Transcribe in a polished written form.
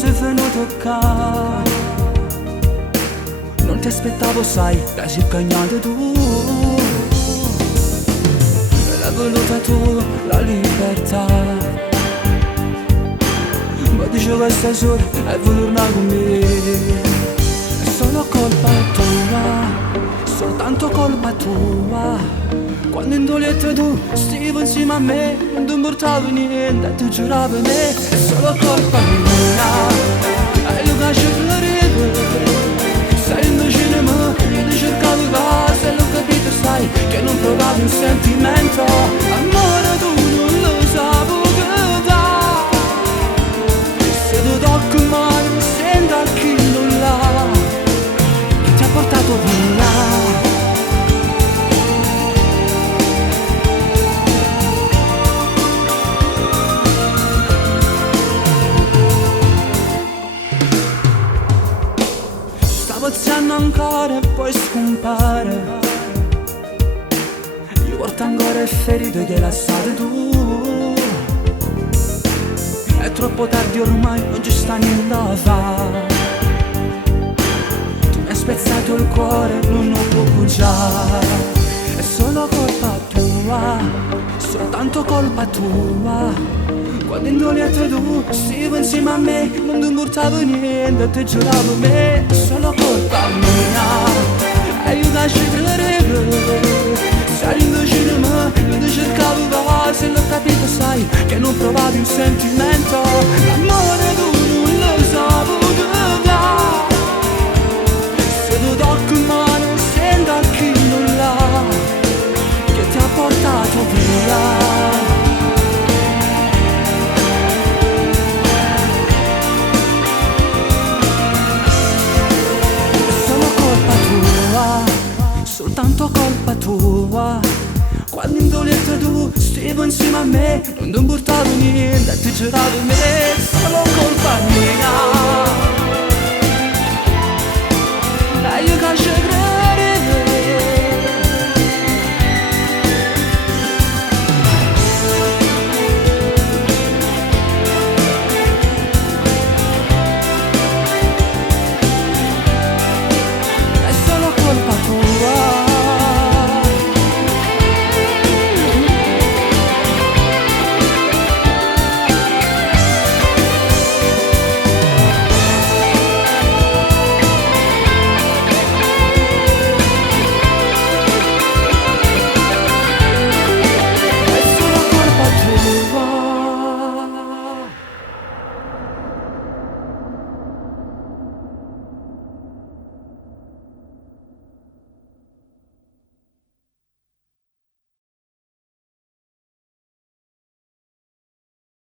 sei venuto qua. Non ti aspettavo, sai, da si cagnato tu. L'hai voluta tu, la libertà. Ma dicevo che sei solo e vuoi tornare con me. È solo colpa tua, soltanto colpa tua. Quando in Dolietta tu stivo insieme a me, non ti importava niente, ti giuravo a me. È solo colpa mia, e lo lascio florire. Sei vicino a me, io ti cercavo casa e l'ho capito, sai, che non provavi un sentimento. Amore tu non lo sapevi da. Se tu tocchi male mi sento al chilo là, che ti ha portato via. Poziando ancora e poi scompare. Io porto ancora il ferito che hai lasciato tu. È troppo tardi ormai, non ci sta niente da fare. Tu mi hai spezzato il cuore, non ho più cuciare. È solo colpa tua, soltanto colpa tua. Quando in Dolietta tu stivo insieme a me, non ti importava niente, ti giuravo a me. È solo colpa mia, e io lascio credere. Sei vicino a me, io ti cercavo casa e l'ho capito, sai, che non provavi un sentimento. L'amore tu non lo sapevi da. Se tu tocchi male sento al chilo là, che ti ha portato via. Soltanto colpa tua. Quando in Dolietta tu stivo insieme a me, non ti importava niente, ti giuravo a me. Solo colpa